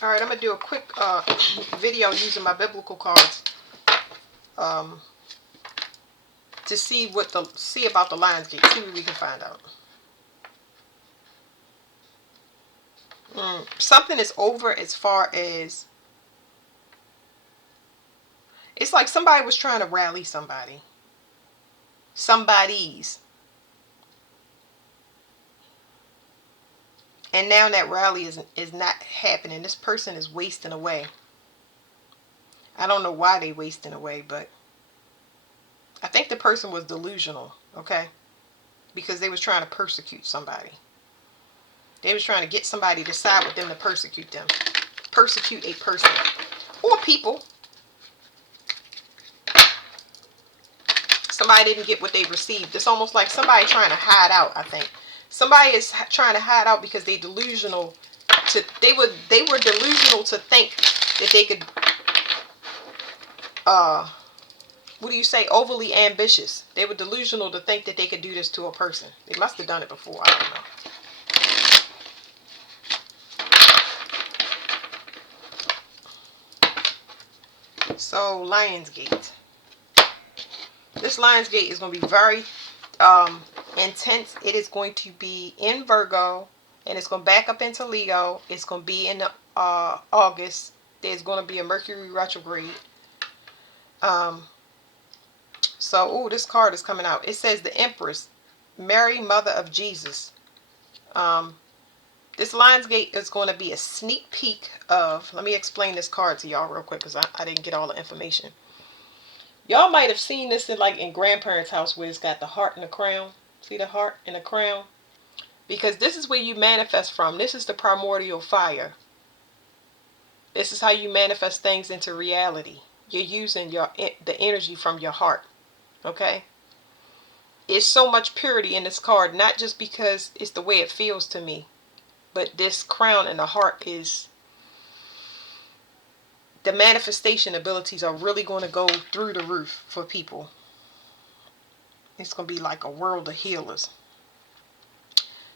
All right, I'm gonna do a quick video using my biblical cards um, to see about the Lionsgate. See what we can find out. Something is over as far as it's like somebody was trying to rally somebody. Somebody's. And now that rally is not happening. This person is wasting away. I don't know why they wasting away, but I think the person was delusional, okay? Because they was trying to persecute somebody. They was trying to get somebody to side with them to persecute them. Persecute a person. Or people. Somebody didn't get what they received. It's almost like somebody trying to hide out, I think. Somebody is trying to hide out because they delusional they were delusional to think that they could what do you say, overly ambitious. They were delusional to think that they could do this to a person. They must have done it before. I don't know. So, Lionsgate. This Lionsgate is going to be very intense. It is going to be in Virgo, and it's going to back up into Leo. It's going to be in August. There's going to be a Mercury retrograde. So, this card is coming out. It says the Empress, Mary, Mother of Jesus. This Lionsgate is going to be a sneak peek of, let me explain this card to y'all real quick because I didn't get all the information. Y'all might have seen this in grandparents' house where it's got the heart and the crown. See the heart and the crown? Because this is where you manifest from. This is the primordial fire. This is how you manifest things into reality. You're using the energy from your heart. Okay? It's so much purity in this card, not just because it's the way it feels to me, but this crown and the heart is, the manifestation abilities are really going to go through the roof for people. It's going to be like a world of healers.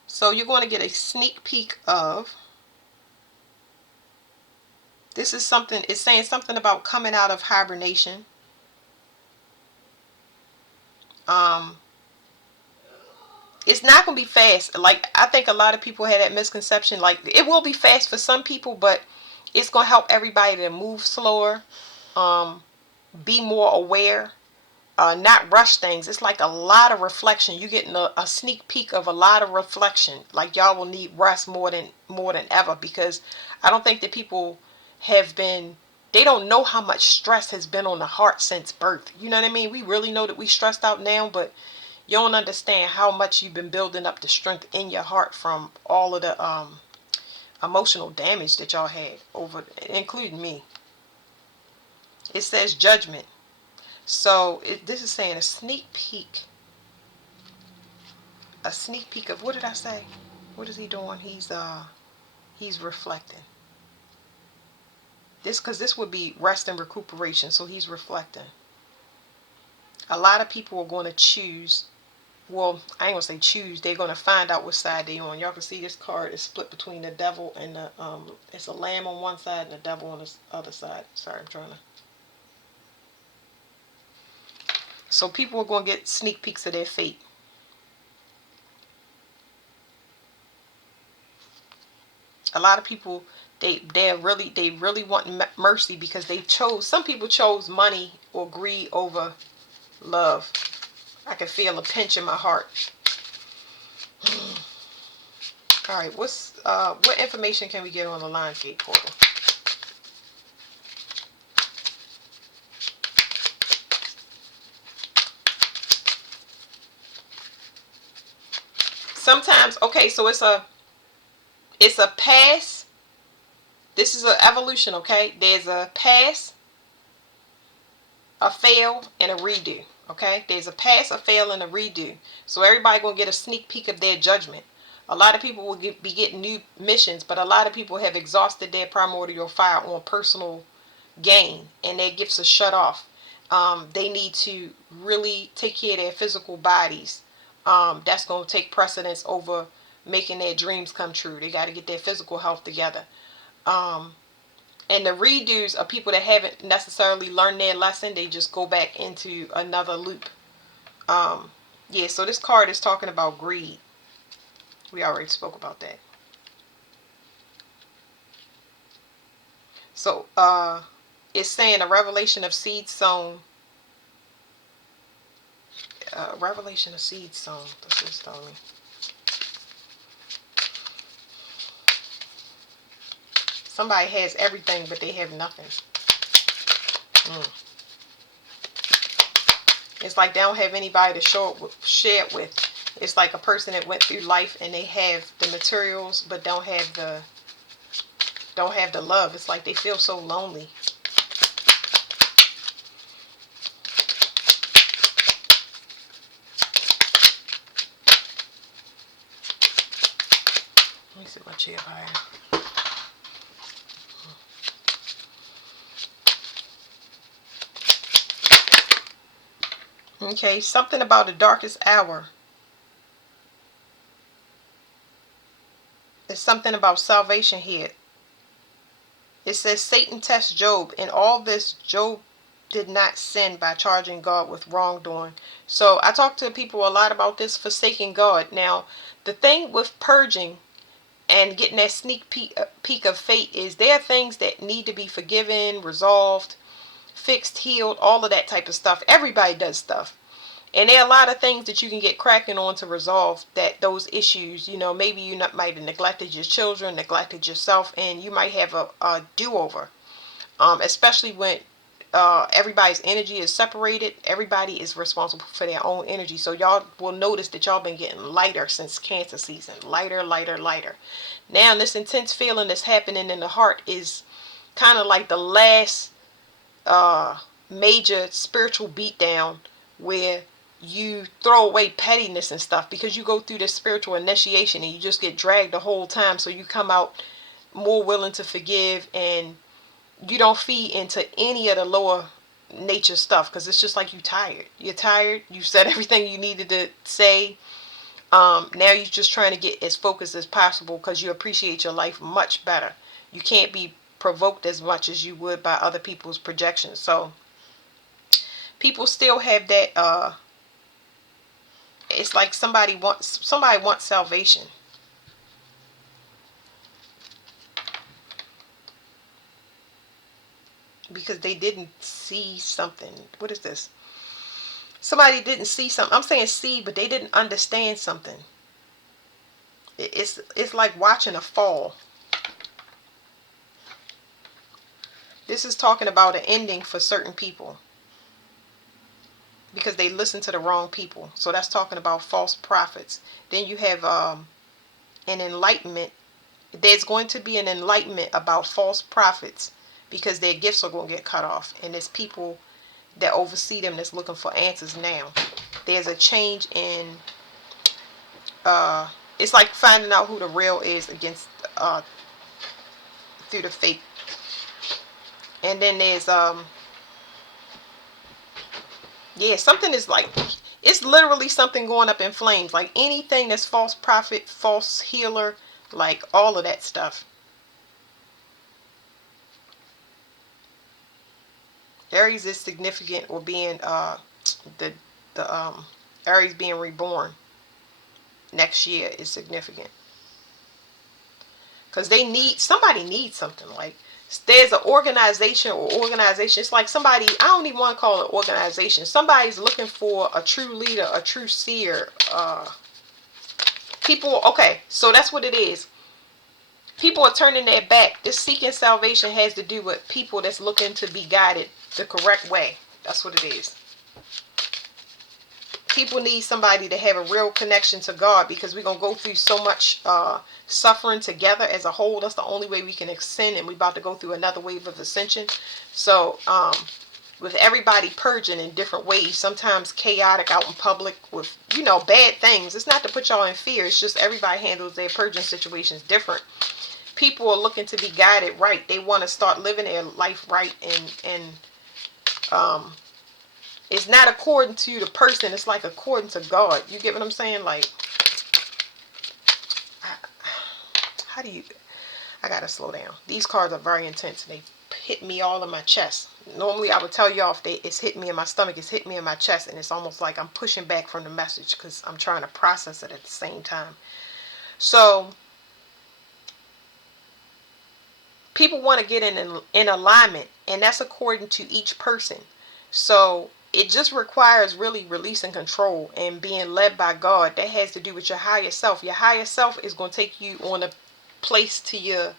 So you're going to get a sneak peek of, this is something, it's saying something about coming out of hibernation. It's not going to be fast. Like, I think a lot of people had that misconception. Like, it will be fast for some people, but it's going to help everybody to move slower, be more aware, not rush things. It's like a lot of reflection. You're getting a sneak peek of a lot of reflection. Like, y'all will need rest more than ever, because I don't think that people they don't know how much stress has been on the heart since birth. You know what I mean? We really know that we stressed out now, but you don't understand how much you've been building up the strength in your heart from all of the emotional damage that y'all had over, including me. It says judgment. So this is saying a sneak peek. A sneak peek of, what did I say? What is he doing? He's reflecting. Because this would be rest and recuperation. So he's reflecting. A lot of people are going to choose. Well, I ain't gonna say choose. They're gonna find out what side they on. Y'all can see this card is split between the devil and the it's a lamb on one side and the devil on the other side. Sorry, I'm trying to. So people are gonna get sneak peeks of their fate. A lot of people, they really want mercy because some people chose money or greed over love. I can feel a pinch in my heart. All right, what information can we get on the Lionsgate portal? Sometimes, okay, so it's a pass. This is an evolution, okay? There's a pass, a fail, and a redo. Okay, there's a pass, a fail, and a redo. So everybody gonna get a sneak peek of their judgment. A lot of people will be getting new missions, but a lot of people have exhausted their primordial fire on personal gain, and their gifts are shut off. They need to really take care of their physical bodies. That's gonna take precedence over making their dreams come true. They got to get their physical health together. And the redos are people that haven't necessarily learned their lesson. They just go back into another loop. Yeah, so this card is talking about greed. We already spoke about that. So it's saying a revelation of seed sown. Revelation of seed sown. That's what it's telling me. Somebody has everything, but they have nothing. It's like they don't have anybody to share it with. It's like a person that went through life and they have the materials, but don't have the love. It's like they feel so lonely. Let me see what you have here. Okay, something about the darkest hour. There's something about salvation here. It says Satan tests Job. In all this, Job did not sin by charging God with wrongdoing. So I talk to people a lot about this, forsaking God. Now, the thing with purging and getting that sneak peek of fate is there are things that need to be forgiven, resolved, fixed, healed, all of that type of stuff. Everybody does stuff. And there are a lot of things that you can get cracking on to resolve those issues. Maybe you might have neglected your children, neglected yourself, and you might have a do-over. Especially when everybody's energy is separated. Everybody is responsible for their own energy. So y'all will notice that y'all been getting lighter since Cancer season. Lighter, lighter, lighter. Now this intense feeling that's happening in the heart is kind of like the last major spiritual beatdown where you throw away pettiness and stuff, because you go through this spiritual initiation and you just get dragged the whole time. So you come out more willing to forgive, and you don't feed into any of the lower nature stuff, because it's just like you're tired. You said everything you needed to say. Now you're just trying to get as focused as possible because you appreciate your life much better. You can't be provoked as much as you would by other people's projections. So people still have that it's like somebody wants salvation. Because they didn't see something. What is this? Somebody didn't see something. I'm saying see, but they didn't understand something. It's like watching a fall. This is talking about an ending for certain people, because they listen to the wrong people. So that's talking about false prophets. Then you have an enlightenment. There's going to be an enlightenment about false prophets, because their gifts are going to get cut off. And there's people that oversee them that's looking for answers now. There's a change in it's like finding out who the real is against through the fake. And then there's yeah, something is like, it's literally something going up in flames. Like anything that's false prophet, false healer, like all of that stuff. Aries is significant, or being the Aries being reborn next year is significant, because somebody needs something. Like there's an organization or organization. It's like somebody, I don't even want to call it organization. Somebody's looking for a true leader, a true seer. People, okay, so that's what it is. People are turning their back. This seeking salvation has to do with people that's looking to be guided the correct way. That's what it is. People need somebody to have a real connection to God, because we're going to go through so much suffering together as a whole. That's the only way we can ascend, and we're about to go through another wave of ascension. So with everybody purging in different ways, sometimes chaotic out in public with bad things. It's not to put y'all in fear. It's just everybody handles their purging situations different. People are looking to be guided right. They want to start living their life right, and it's not according to the person. It's like according to God. You get what I'm saying? Like, how do you? I gotta slow down. These cards are very intense. hitting me all in my chest. Normally I would tell y'all if it's hitting me in my stomach, it's hitting me in my chest, and it's almost like I'm pushing back from the message because I'm trying to process it at the same time. So people want to get in alignment, and that's according to each person. So it just requires really releasing control and being led by God. That has to do with your higher self. Your higher self is going to take you on a place to your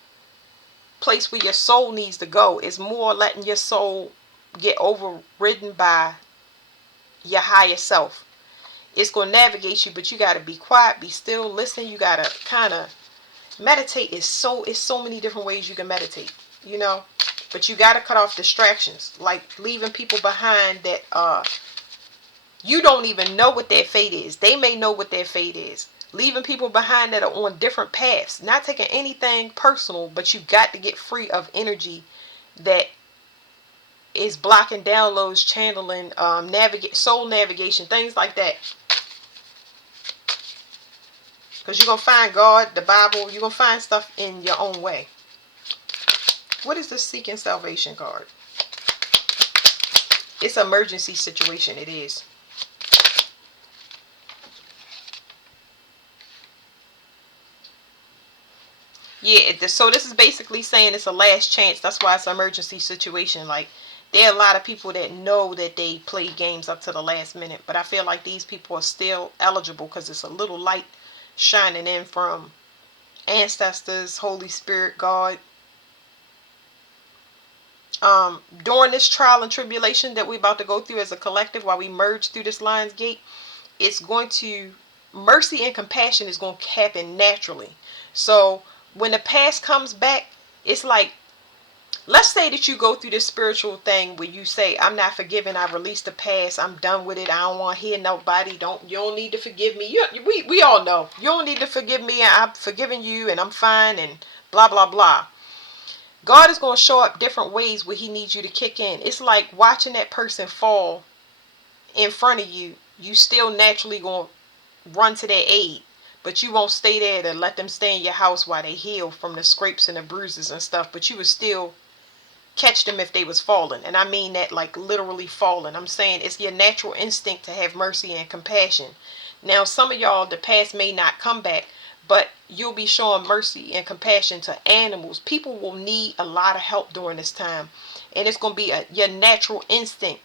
place where your soul needs to go. It's more letting your soul get overridden by your higher self. It's going to navigate you, but you got to be quiet, be still, listen. You got to kind of meditate. It's so many different ways you can meditate, you know. But you got to cut off distractions, like leaving people behind that you don't even know what their fate is. They may know what their fate is. Leaving people behind that are on different paths. Not taking anything personal, but you got to get free of energy that is blocking downloads, channeling, soul navigation, things like that. Because you're going to find God, the Bible, you're going to find stuff in your own way. What is this seeking salvation card? It's an emergency situation. It is. Yeah, so this is basically saying it's a last chance. That's why it's an emergency situation. Like, there are a lot of people that know that they play games up to the last minute. But I feel like these people are still eligible because it's a little light shining in from ancestors, Holy Spirit, God. During this trial and tribulation that we're about to go through as a collective, while we merge through this lion's gate, it's going to, mercy and compassion is going to happen naturally. So when the past comes back, it's like, let's say that you go through this spiritual thing where you say, I'm not forgiven, I released the past, I'm done with it, I don't want to hear nobody, you don't need to forgive me. We all know you don't need to forgive me, I've forgiven you and I'm fine and blah blah blah. God is going to show up different ways where he needs you to kick in. It's like watching that person fall in front of you. You still naturally going to run to their aid, but you won't stay there to let them stay in your house while they heal from the scrapes and the bruises and stuff. But you would still catch them if they was falling. And I mean that like literally falling. I'm saying it's your natural instinct to have mercy and compassion. Now, some of y'all, the past may not come back, but you'll be showing mercy and compassion to animals. People will need a lot of help during this time. And it's going to be your natural instinct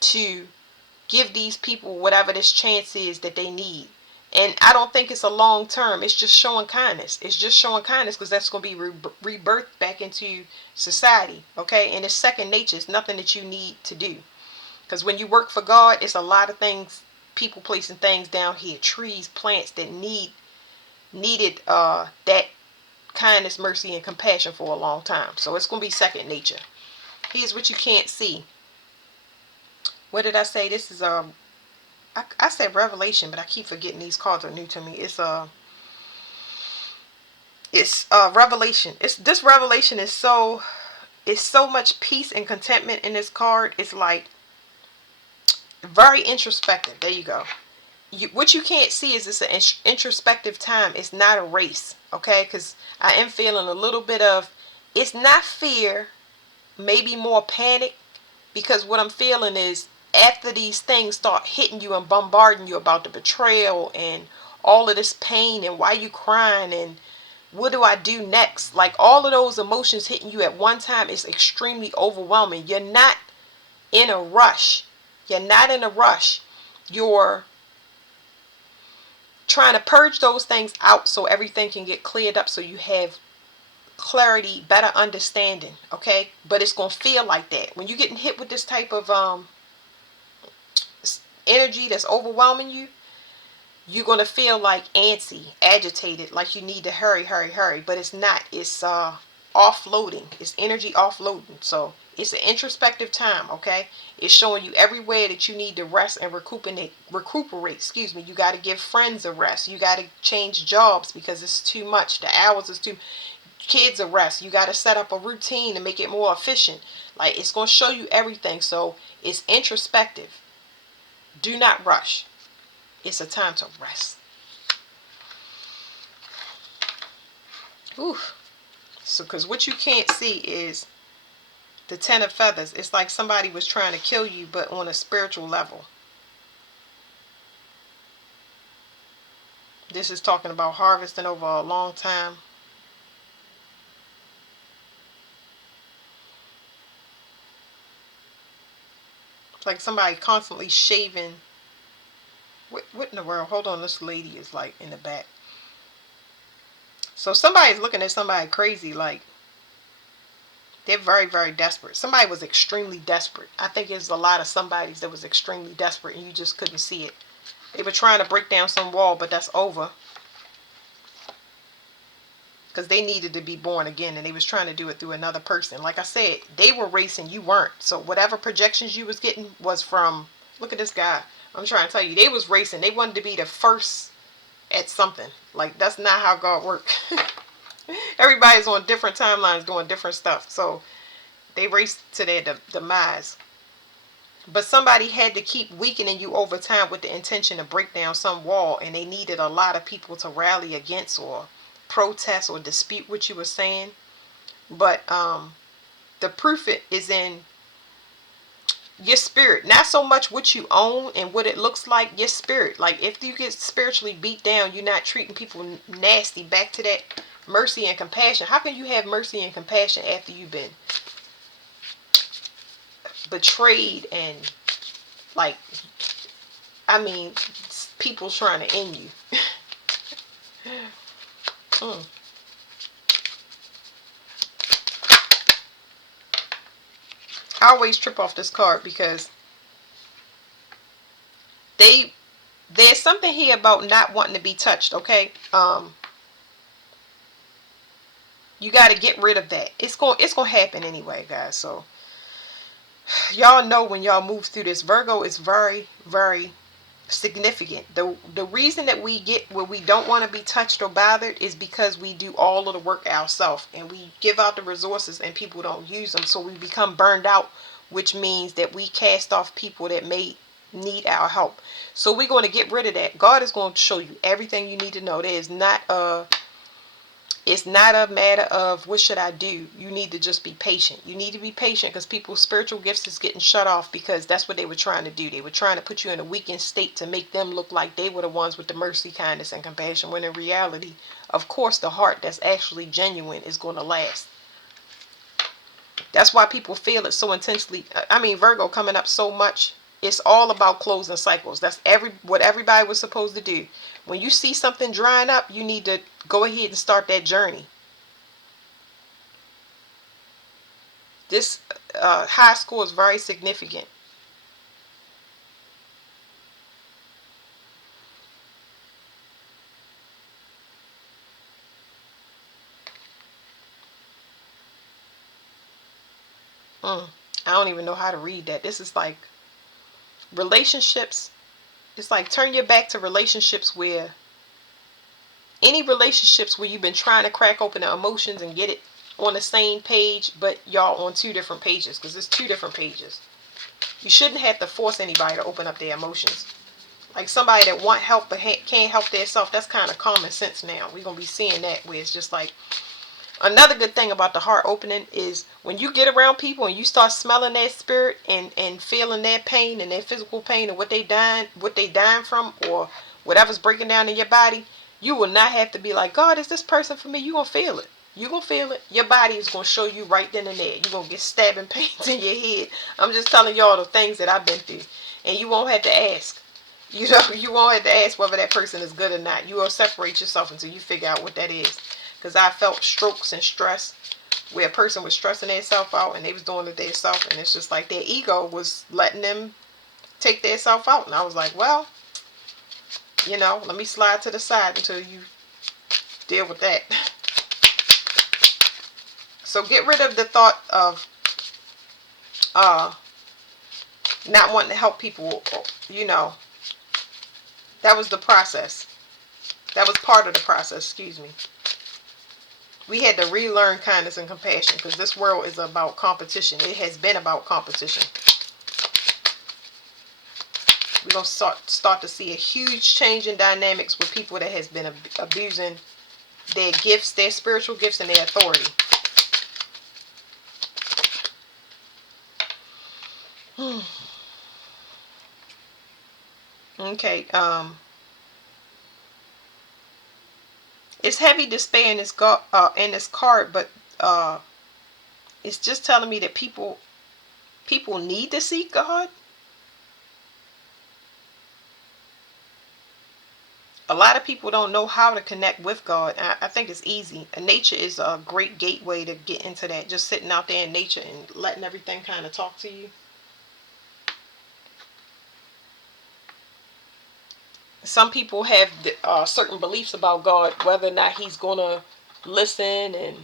to give these people whatever this chance is that they need. And I don't think it's a long term. It's just showing kindness. It's just showing kindness because that's going to be rebirthed back into society. Okay? And it's second nature. It's nothing that you need to do. Because when you work for God, it's a lot of things, people placing things down here. Trees, plants that needed that kindness, mercy, and compassion for a long time. So it's going to be second nature. Here's what you can't see. What did I say? This is I said revelation, but I keep forgetting these cards are new to me. It's revelation. This revelation is so much peace and contentment in this card. It's like very introspective. There you go. What you can't see is it's an introspective time. It's not a race, okay? Because I am feeling a little bit of, it's not fear, maybe more panic, because what I'm feeling is after these things start hitting you and bombarding you about the betrayal and all of this pain and why you crying and what do I do next, like all of those emotions hitting you at one time is extremely overwhelming. You're not in a rush. You're trying to purge those things out so everything can get cleared up so you have clarity, better understanding, okay? But it's going to feel like that. When you're getting hit with this type of energy that's overwhelming you, you're going to feel like antsy, agitated, like you need to hurry. But it's not. It's offloading. It's energy offloading. So it's an introspective time, okay? It's showing you everywhere that you need to rest and recuperate. Excuse me. You got to give friends a rest. You got to change jobs because it's too much. The hours is too. Kids a rest. You got to set up a routine to make it more efficient. Like, it's going to show you everything. So it's introspective. Do not rush. It's a time to rest. Oof. So, because what you can't see is The Ten of Feathers. It's like somebody was trying to kill you, but on a spiritual level. This is talking about harvesting over a long time. It's like somebody constantly shaving. What in the world? Hold on, this lady is like in the back. So somebody's looking at somebody crazy, like they're very, very desperate. Somebody was extremely desperate. I think there's a lot of somebodies that was extremely desperate and you just couldn't see it. They were trying to break down some wall, but that's over. Because they needed to be born again and they was trying to do it through another person. Like I said, they were racing, you weren't. So whatever projections you was getting was from, look at this guy. I'm trying to tell you, they was racing. They wanted to be the first at something. Like, that's not how God works. Everybody's on different timelines doing different stuff. So they raced to their demise. But somebody had to keep weakening you over time with the intention to break down some wall. And they needed a lot of people to rally against or protest or dispute what you were saying. But the proof is in your spirit, not so much what you own and what it looks like. Your spirit, like if you get spiritually beat down, you're not treating people nasty. Back to that mercy and compassion. How can you have mercy and compassion after you've been betrayed and, like, I mean, people trying to end you? I always trip off this card because there's something here about not wanting to be touched. Okay, you got to get rid of that. It's gonna happen anyway, guys. So y'all know when y'all move through this, Virgo is very, very significant. The reason that we get where we don't want to be touched or bothered is because we do all of the work ourselves and we give out the resources and people don't use them, so we become burned out, which means that we cast off people that may need our help. So we're going to get rid of that. God is going to show you everything you need to know. There is not it's not a matter of what should I do. You need to just be patient. You need to be patient because people's spiritual gifts is getting shut off because that's what they were trying to do. They were trying to put you in a weakened state to make them look like they were the ones with the mercy, kindness, and compassion, when in reality, of course, the heart that's actually genuine is going to last. That's why people feel it so intensely. I mean, Virgo coming up so much. It's all about closing cycles. That's what everybody was supposed to do. When you see something drying up, you need to go ahead and start that journey. This high score is very significant. I don't even know how to read that. This is like relationships. It's like turn your back to relationships where any relationships where you've been trying to crack open the emotions and get it on the same page, but y'all on two different pages, because it's two different pages. You shouldn't have to force anybody to open up their emotions. Like somebody that want help but can't help themselves, that's kind of common sense now. We're going to be seeing that where it's just like, another good thing about the heart opening is when you get around people and you start smelling their spirit and feeling their pain and their physical pain and what they dying from or whatever's breaking down in your body, you will not have to be like, God, is this person for me? You're going to feel it. You're going to feel it. Your body is going to show you right then and there. You're going to get stabbing pains in your head. I'm just telling y'all the things that I've been through. And you won't have to ask. You know, you won't have to ask whether that person is good or not. You will separate yourself until you figure out what that is. Because I felt strokes and stress where a person was stressing themselves out and they was doing it themselves. And it's just like their ego was letting them take themselves out. And I was like, well, you know, let me slide to the side until you deal with that. So get rid of the thought of not wanting to help people, you know. That was the process. That was part of the process, excuse me. We had to relearn kindness and compassion because this world is about competition. It has been about competition. We're going to start to see a huge change in dynamics with people that has been abusing their gifts, their spiritual gifts, and their authority. Okay. It's heavy despair in this card, but it's just telling me that people need to seek God. A lot of people don't know how to connect with God. I think it's easy. Nature is a great gateway to get into that. Just sitting out there in nature and letting everything kind of talk to you. Some people have certain beliefs about God, whether or not He's gonna listen and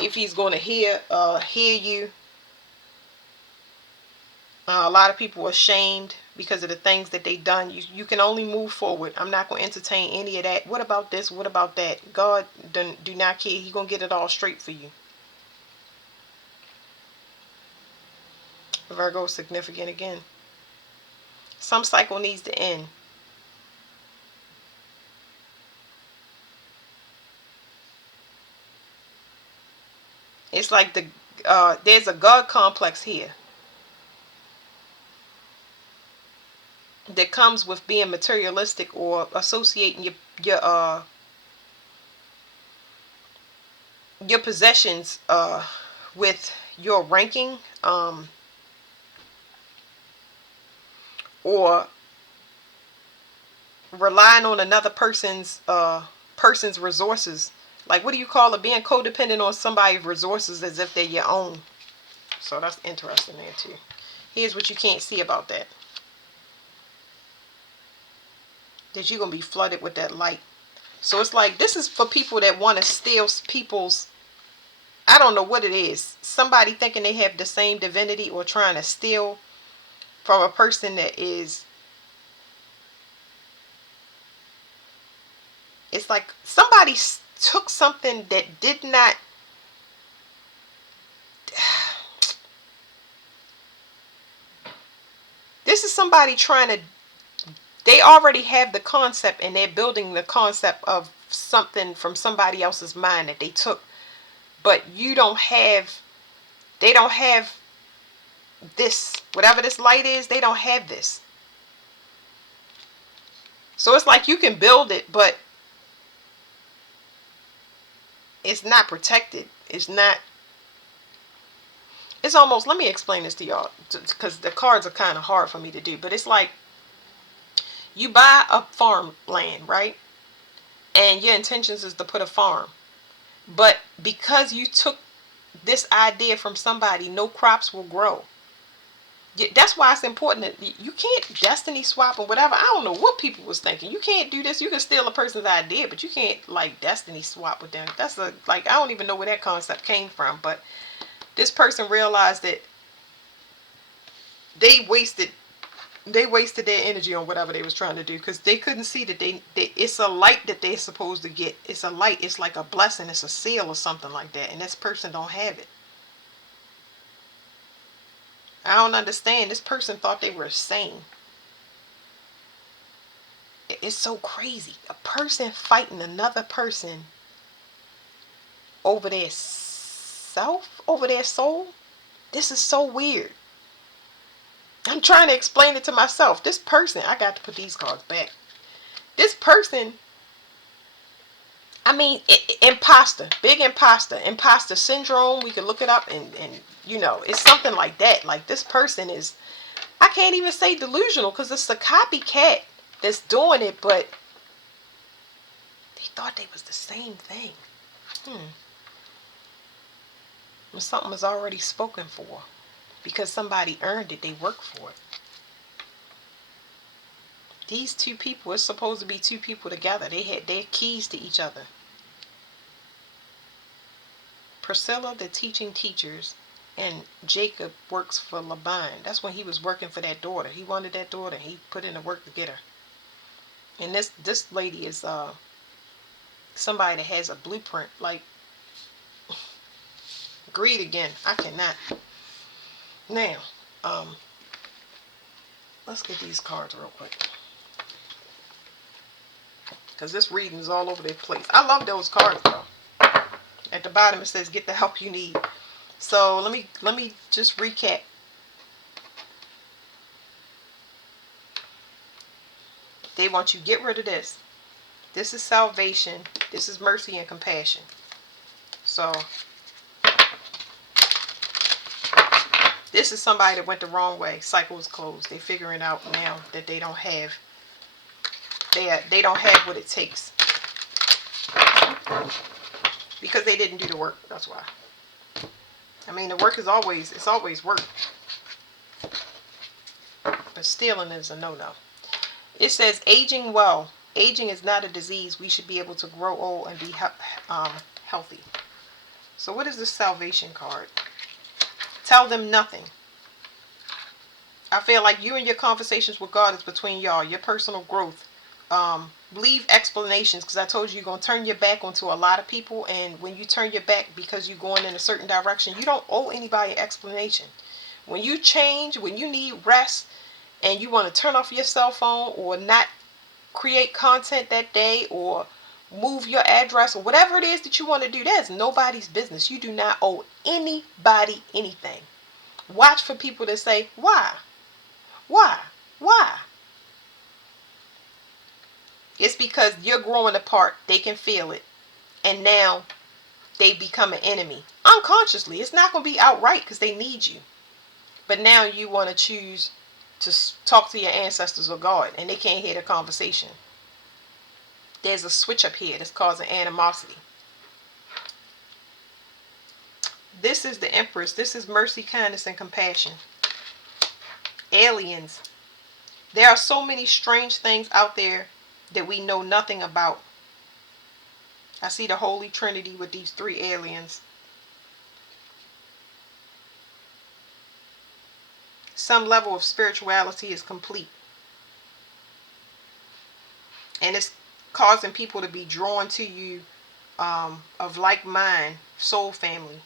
if He's gonna hear you. A lot of people are ashamed because of the things that they done. You can only move forward. I'm not going to entertain any of that. What about this? What about that? God do not care. He going to get it all straight for you. Virgo is significant again. Some cycle needs to end. It's like there's a God complex here that comes with being materialistic or associating your possessions with your ranking, or relying on another person's resources. Like, what do you call it? Being codependent on somebody's resources as if they're your own. So that's interesting there too. Here's what you can't see about that. That you're gonna be flooded with that light. So it's like this is for people that want to steal people's, I don't know what it is. Somebody thinking they have the same divinity or trying to steal from a person that is, it's like somebody took something that did not, this is somebody trying to, they already have the concept and they're building the concept of something from somebody else's mind that they took, but they don't have this, whatever this light is, they don't have this. So it's like you can build it, but it's not protected. It's almost, let me explain this to y'all because the cards are kind of hard for me to do, but it's like you buy a farmland, right? And your intentions is to put a farm. But because you took this idea from somebody, no crops will grow. That's why it's important that you can't destiny swap or whatever. I don't know what people was thinking. You can't do this. You can steal a person's idea, but you can't like destiny swap with them. That's like, I don't even know where that concept came from. But this person realized that they wasted their energy on whatever they was trying to do because they couldn't see that they it's a light that they're supposed to get. It's a light. It's like a blessing. It's a seal or something like that. And this person don't have it. I don't understand. This person thought they were sane. It's so crazy. A person fighting another person over their self, over their soul. This is so weird. I'm trying to explain it to myself. This person, I got to put these cards back. This person, I mean, imposter, big imposter syndrome. We could look it up and it's something like that. Like this person is, I can't even say delusional because it's a copycat that's doing it, but they thought they was the same thing. When something was already spoken for because somebody earned it, they worked for it. These two people, it's supposed to be two people together. They had their keys to each other. Priscilla, the teaching teachers, and Jacob works for Laban. That's when he was working for that daughter. He wanted that daughter. He put in the work to get her. And this lady is somebody that has a blueprint. Like, greed again. I cannot. Now, let's get these cards real quick. Because this reading is all over the place. I love those cards though. At the bottom it says get the help you need. So let me just recap. They want you to get rid of this. This is salvation. This is mercy and compassion. So this is somebody that went the wrong way. Cycle is closed. They're figuring out now that they don't have what it takes because they didn't do the work. That's why. I mean, the work is always work. But stealing is a no-no. It says aging well. Aging is not a disease. We should be able to grow old and be healthy. So what is this salvation card? Tell them nothing. I feel like you and your conversations with God is between y'all. Your personal growth. Leave explanations, because I told you you're going to turn your back onto a lot of people. And when you turn your back because you're going in a certain direction, you don't owe anybody an explanation. When you change, when you need rest, and you want to turn off your cell phone or not create content that day or move your address or whatever it is that you want to do, that's nobody's business. You do not owe anybody anything. Watch for people that say, why? It's because you're growing apart. They can feel it. And now they become an enemy. Unconsciously. It's not going to be outright because they need you. But now you want to choose to talk to your ancestors or God, and they can't hear the conversation. There's a switch up here that's causing animosity. This is the Empress. This is mercy, kindness, and compassion. Aliens. There are so many strange things out there that we know nothing about. I see the Holy Trinity with these 3 aliens. Some level of spirituality is complete. And it's causing people to be drawn to you of like mind, soul family.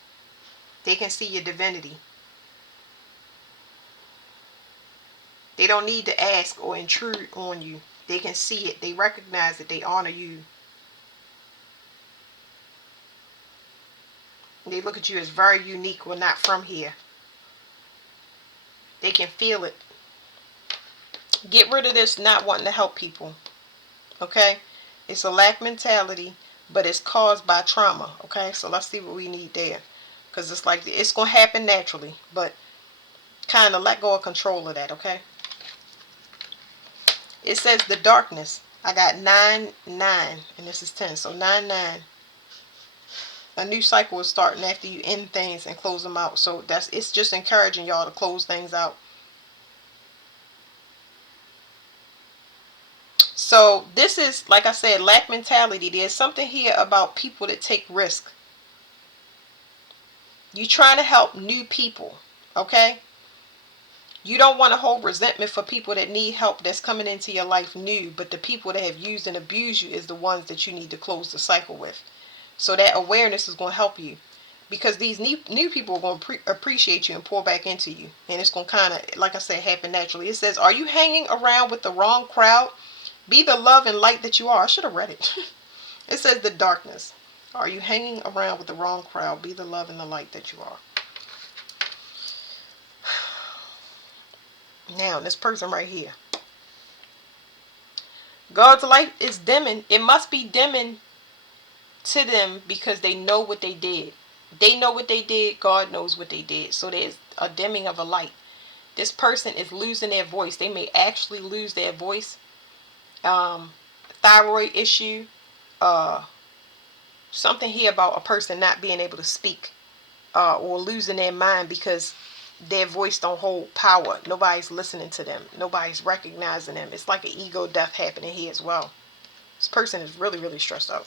They can see your divinity. They don't need to ask or intrude on you. They can see it. They recognize it. They honor you. They look at you as very unique. We're not from here. They can feel it. Get rid of this not wanting to help people. Okay? It's a lack mentality, but it's caused by trauma. Okay? So let's see what we need there. Because it's like, it's going to happen naturally. But kind of let go of control of that. Okay? It says the darkness. I got 9, 9. And this is 10. So 9, 9. A new cycle is starting after you end things and close them out. So it's just encouraging y'all to close things out. So this is, like I said, lack mentality. There's something here about people that take risk. You're trying to help new people. Okay? You don't want to hold resentment for people that need help that's coming into your life new. But the people that have used and abused you is the ones that you need to close the cycle with. So that awareness is going to help you. Because these new people are going to appreciate you and pour back into you. And it's going to kind of, like I said, happen naturally. It says, are you hanging around with the wrong crowd? Be the love and light that you are. I should have read it. It says the darkness. Are you hanging around with the wrong crowd? Be the love and the light that you are. Now, this person right here. God's light is dimming. It must be dimming to them because they know what they did. They know what they did. God knows what they did. So there's a dimming of a light. This person is losing their voice. They may actually lose their voice. Thyroid issue. Something here about a person not being able to speak. Or losing their mind because their voice don't hold power. Nobody's listening to them. Nobody's recognizing them. It's like an ego death happening here as well. This person is really, really stressed out.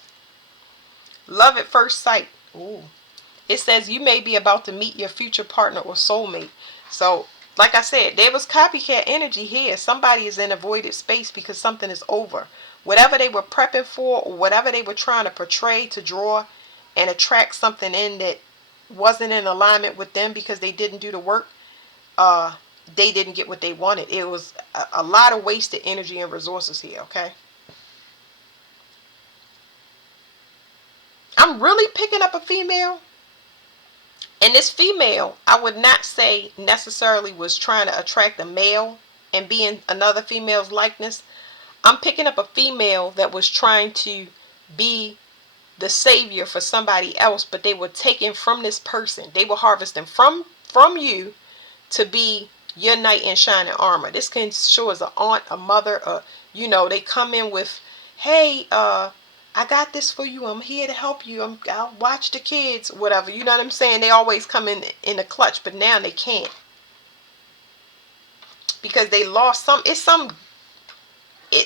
Love at first sight. Ooh. It says you may be about to meet your future partner or soulmate. So, like I said, there was copycat energy here. Somebody is in a voided space because something is over. Whatever they were prepping for or whatever they were trying to portray, to draw and attract something in that wasn't in alignment with them because they didn't do the work, they didn't get what they wanted. It was a lot of wasted energy and resources here, okay? I'm really picking up a female. And this female, I would not say necessarily was trying to attract a male and be in another female's likeness. I'm picking up a female that was trying to be the savior for somebody else, but they were taken from this person. They were harvesting from you to be your knight in shining armor. This can show as an aunt, a mother, they come in with, hey, I got this for you. I'm here to help you. I'll watch the kids, whatever. You know what I'm saying? They always come in a clutch, but now they can't because they lost some.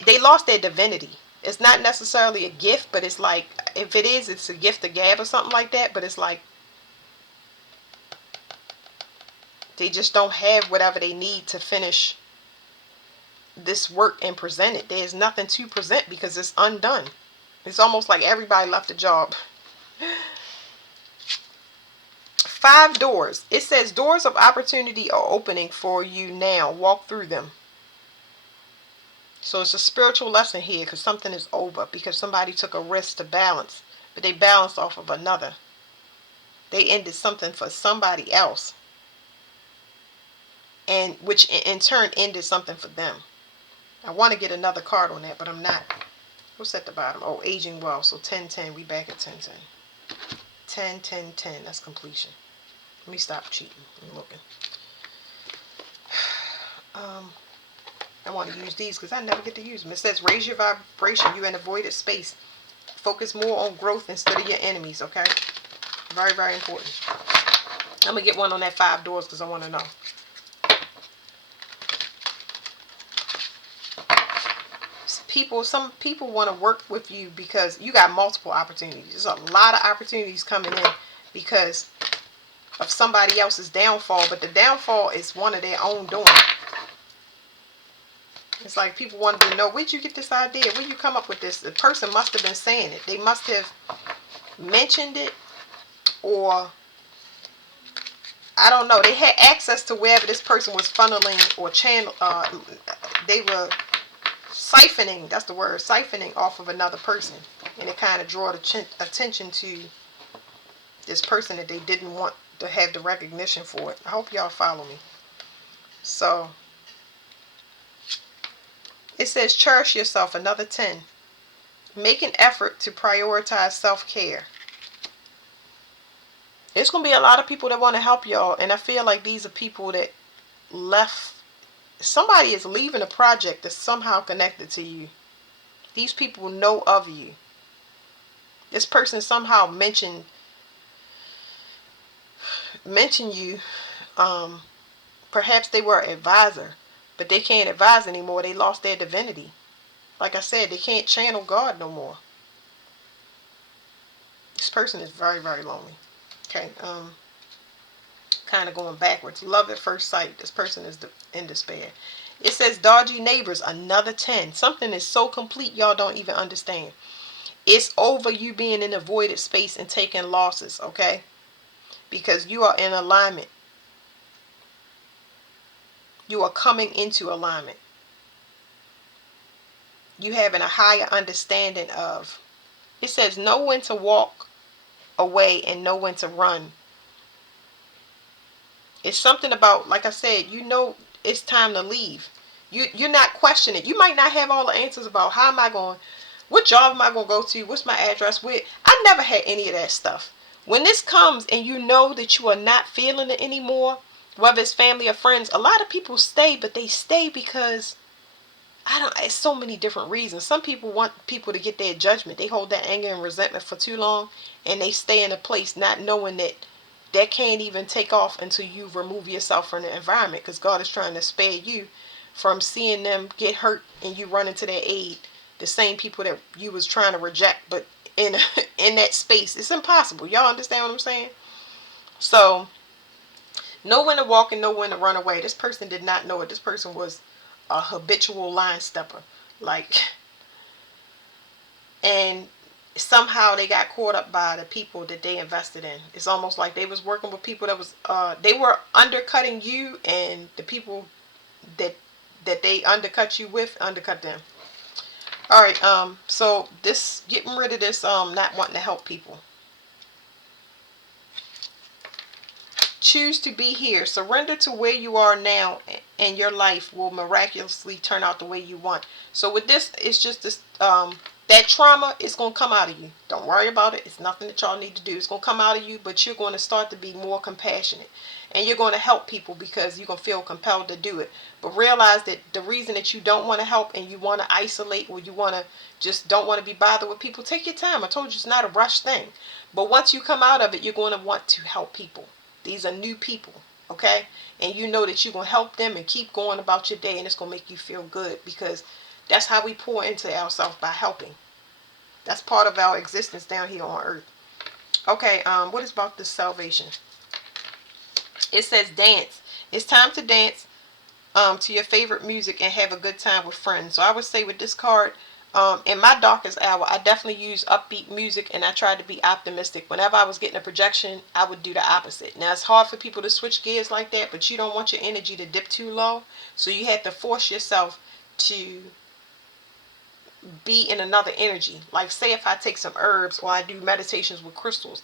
They lost their divinity. It's not necessarily a gift, but it's like, if it is, it's a gift of gab or something like that. But it's like they just don't have whatever they need to finish this work and present it. There's nothing to present because it's undone. It's almost like everybody left the job. 5 doors. It says doors of opportunity are opening for you now. Walk through them. So it's a spiritual lesson here because something is over, because somebody took a risk to balance, but they balanced off of another. They ended something for somebody else, and which in turn ended something for them. I want to get another card on that, but I'm not. What's at the bottom? Oh, aging well. So 10-10. We back at 10-10. 10-10-10. That's completion. Let me stop cheating and looking. I want to use these because I never get to use them. It says raise your vibration. You're in a voided space. Focus more on growth instead of your enemies, okay? Very, very important. I'm going to get one on that 5 doors because I want to know. Some people want to work with you because you got multiple opportunities. There's a lot of opportunities coming in because of somebody else's downfall, but the downfall is one of their own doing. It's like people wanted to know, where'd you get this idea? Where'd you come up with this? The person must have been saying it. They must have mentioned it, or I don't know. They had access to wherever this person was funneling or channel. They were siphoning. That's the word, siphoning off of another person, and it kind of drew the attention to this person that they didn't want to have the recognition for it. I hope y'all follow me. So it says cherish yourself, another 10. Make an effort to prioritize self-care. There's going to be a lot of people that want to help y'all, and I feel like these are people that left. Somebody is leaving a project that's somehow connected to you. These people know of you. This person somehow mentioned you. Perhaps they were an advisor, but they can't advise anymore. They lost their divinity. Like I said, they can't channel God no more. This person is very, very lonely. Okay, kind of going backwards. Love at first sight. This person is in despair. It says dodgy neighbors, another 10. Something is so complete y'all don't even understand. It's over you being in a voided space and taking losses, okay? Because you are in alignment. You are coming into alignment. You having a higher understanding of. It says know when to walk away and know when to run. It's something about, like I said, it's time to leave. You're not questioning. You might not have all the answers about how am I going, what job am I going to go to, what's my address, where. I never had any of that stuff. When this comes and you know that you are not feeling it anymore, whether it's family or friends, a lot of people stay, but they stay because it's so many different reasons. Some people want people to get their judgment. They hold that anger and resentment for too long, and they stay in a place not knowing that can't even take off until you remove yourself from the environment, because God is trying to spare you from seeing them get hurt and you run into their aid. The same people that you was trying to reject, but in that space, it's impossible. Y'all understand what I'm saying? So know when to walk and know when to run away. This person did not know it. This person was a habitual line stepper, and somehow they got caught up by the people that they invested in. It's almost like they was working with people that was they were undercutting you, and the people that they undercut you with undercut them. All right, so this getting rid of this not wanting to help people. Choose to be here. Surrender to where you are now, and your life will miraculously turn out the way you want. So with this, it's just this, that trauma is going to come out of you. Don't worry about it. It's nothing that y'all need to do. It's going to come out of you, but you're going to start to be more compassionate. And you're going to help people because you're going to feel compelled to do it. But realize that the reason that you don't want to help and you want to isolate, or you want to just don't want to be bothered with people, take your time. I told you it's not a rush thing. But once you come out of it, you're going to want to help people. These are new people, okay? And you know that you're going to help them and keep going about your day, and it's going to make you feel good, because that's how we pour into ourselves, by helping. That's part of our existence down here on earth. Okay, what is about this salvation? It says dance. It's time to dance to your favorite music and have a good time with friends. So I would say with this card, in my darkest hour, I definitely use upbeat music, and I tried to be optimistic. Whenever I was getting a projection, I would do the opposite. Now, it's hard for people to switch gears like that, but you don't want your energy to dip too low. So you have to force yourself to be in another energy. Like, say if I take some herbs or I do meditations with crystals,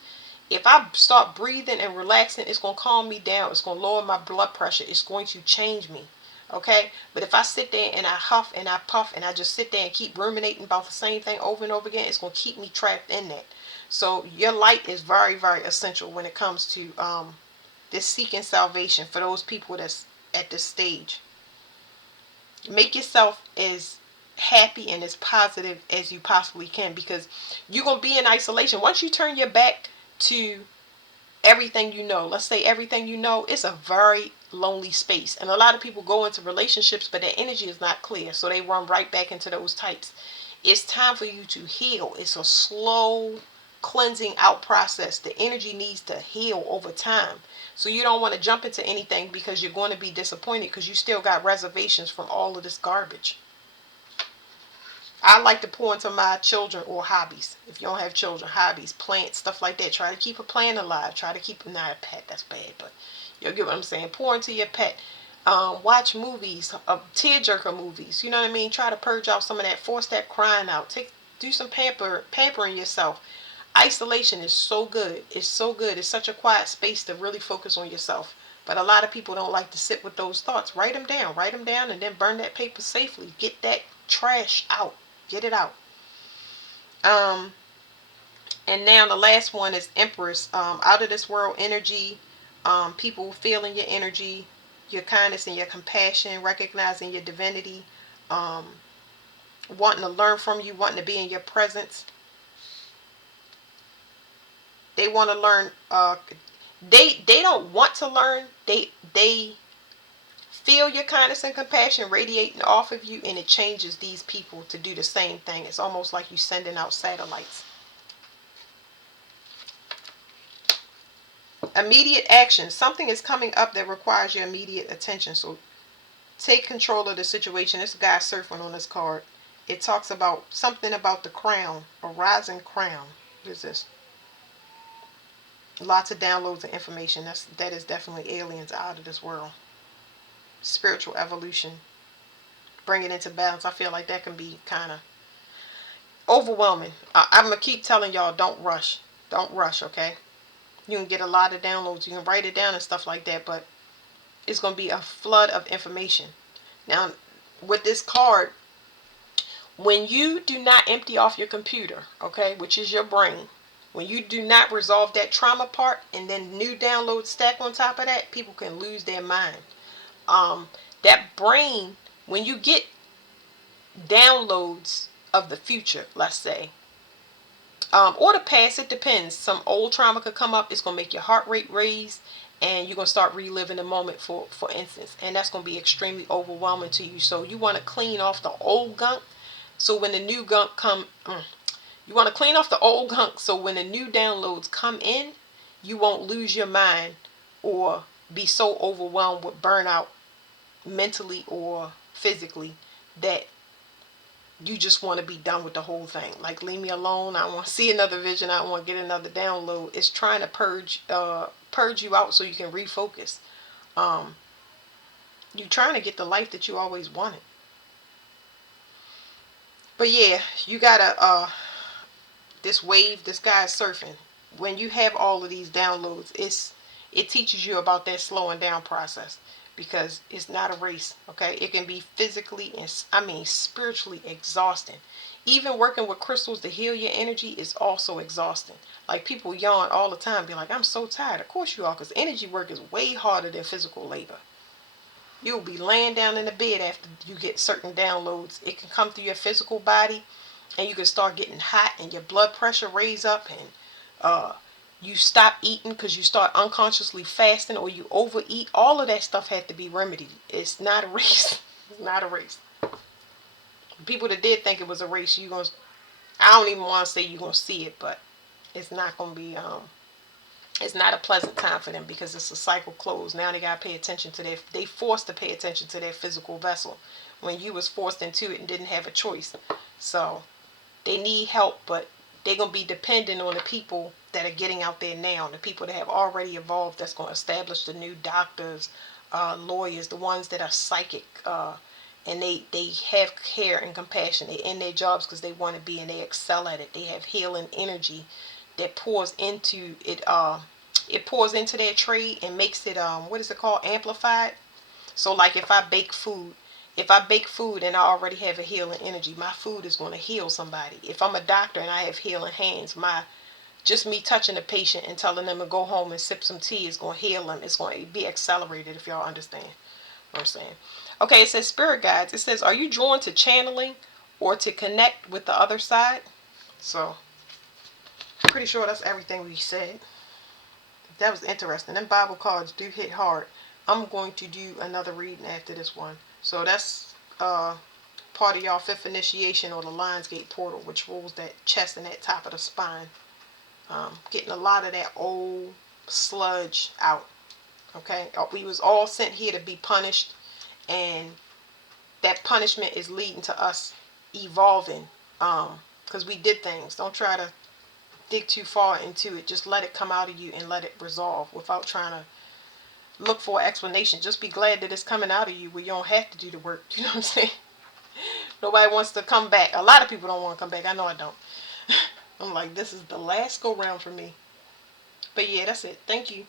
if I start breathing and relaxing, it's going to calm me down. It's going to lower my blood pressure. It's going to change me. Okay? But if I sit there and I huff and I puff and I just sit there and keep ruminating about the same thing over and over again, it's going to keep me trapped in that. So your light is very, very essential when it comes to this seeking salvation for those people that's at this stage. Make yourself as happy and as positive as you possibly can, because you're going to be in isolation. Once you turn your back to everything you know, let's say everything you know, it's a very lonely space. And a lot of people go into relationships, but their energy is not clear, so they run right back into those types. It's time for you to heal. It's a slow cleansing out process. The energy needs to heal over time. So you don't want to jump into anything, because you're going to be disappointed, because you still got reservations from all of this garbage. I like to pour into my children, or hobbies. If you don't have children, hobbies, plants, stuff like that. Try to keep a plant alive. Try to keep, not a pet, that's bad, but you'll get what I'm saying. Pour into your pet. Watch movies, tearjerker movies. You know what I mean? Try to purge out some of that. Force that crying out. Do some pampering yourself. Isolation is so good. It's so good. It's such a quiet space to really focus on yourself. But a lot of people don't like to sit with those thoughts. Write them down. Write them down, and then burn that paper safely. Get that trash out. Get it out. And now the last one is Empress. Out of this world energy. People feeling your energy, your kindness and your compassion, recognizing your divinity, wanting to learn from you, wanting to be in your presence. They want to learn. They don't want to learn. They feel your kindness and compassion radiating off of you, and it changes these people to do the same thing. It's almost like you sending out satellites. Immediate action. Something is coming up that requires your immediate attention. So take control of the situation. This guy surfing on this card. It talks about something about the crown, a rising crown. What is this? Lots of downloads and information. That is definitely aliens out of this world. Spiritual evolution. Bring it into balance. I feel like that can be kind of overwhelming. I'm going to keep telling y'all, don't rush. Don't rush, okay? You can get a lot of downloads. You can write it down and stuff like that, but it's going to be a flood of information. Now, with this card, when you do not empty off your computer, okay, which is your brain, when you do not resolve that trauma part, and then new downloads stack on top of that, people can lose their mind. That brain, when you get downloads of the future, let's say, or the past, it depends. Some old trauma could come up. It's going to make your heart rate raise, and you're going to start reliving the moment, for instance. And that's going to be extremely overwhelming to you. So you want to clean off the old gunk. So when the new gunk you want to clean off the old gunk, so when the new downloads come in, you won't lose your mind or be so overwhelmed with burnout mentally or physically that you just want to be done with the whole thing. Like, leave me alone. I don't want to see another vision. I don't want to get another download. It's trying to purge you out so you can refocus. You're trying to get the life that you always wanted. But yeah, you gotta this wave, this guy is surfing. When you have all of these downloads, it teaches you about that slowing down process, because it's not a race. Okay, it can be physically and spiritually exhausting. Even working with crystals to heal your energy is also exhausting. Like, people yawn all the time, be like, I'm so tired. Of course you are, because energy work is way harder than physical labor. You'll be laying down in the bed after you get certain downloads. It can come through your physical body, and you can start getting hot, and your blood pressure raise up, and uh, you stop eating because you start unconsciously fasting, or you overeat. All of that stuff had to be remedied. It's not a race. It's not a race. People that did think it was a race, I don't even want to say you're gonna see it, but it's not gonna be it's not a pleasant time for them, because it's a cycle closed. Now they gotta pay attention to they forced to pay attention to their physical vessel when you was forced into it and didn't have a choice. So they need help, but they're gonna be dependent on the people that are getting out there now, the people that have already evolved, that's gonna establish the new doctors, lawyers, the ones that are psychic, and they have care and compassion. They're in their jobs because they want to be, and they excel at it. They have healing energy that pours into it. It pours into their trade and makes it what is it called, amplified. So like, if I bake food and I already have a healing energy, my food is going to heal somebody. If I'm a doctor and I have healing hands, my just me touching a patient and telling them to go home and sip some tea is going to heal them. It's going to be accelerated, if y'all understand what I'm saying. Okay, it says spirit guides. It says, are you drawn to channeling or to connect with the other side? So, pretty sure that's everything we said. That was interesting. Them Bible cards do hit hard. I'm going to do another reading after this one. So that's part of y'all fifth initiation, or the Lionsgate portal, which rules that chest and that top of the spine. Getting a lot of that old sludge out. Okay, we was all sent here to be punished, and that punishment is leading to us evolving, because we did things. Don't try to dig too far into it. Just let it come out of you and let it resolve without trying to look for an explanation. Just be glad that it's coming out of you where you don't have to do the work. You know what I'm saying? Nobody wants to come back. A lot of people don't want to come back. I know I don't. I'm like, this is the last go round for me. But yeah, that's it. Thank you.